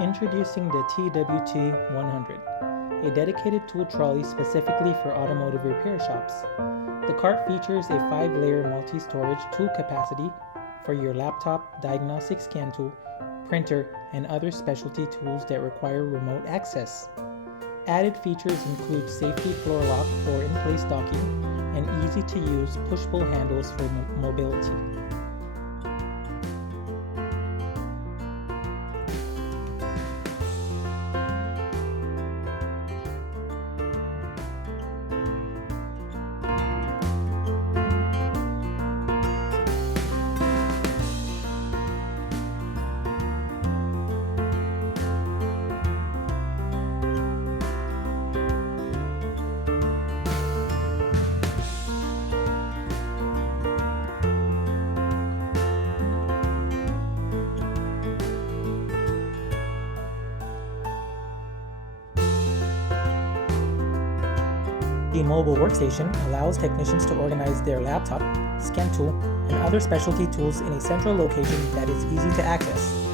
Introducing the TWT-100, a dedicated tool trolley specifically for automotive repair shops. The cart features a 5-layer multi-storage tool capacity for your laptop, diagnostic scan tool, printer, and other specialty tools that require remote access. Added features include safety floor lock for in-place docking and easy-to-use push-pull handles for mobility. The mobile workstation allows technicians to organize their laptop, scan tool, and other specialty tools in a central location that is easy to access.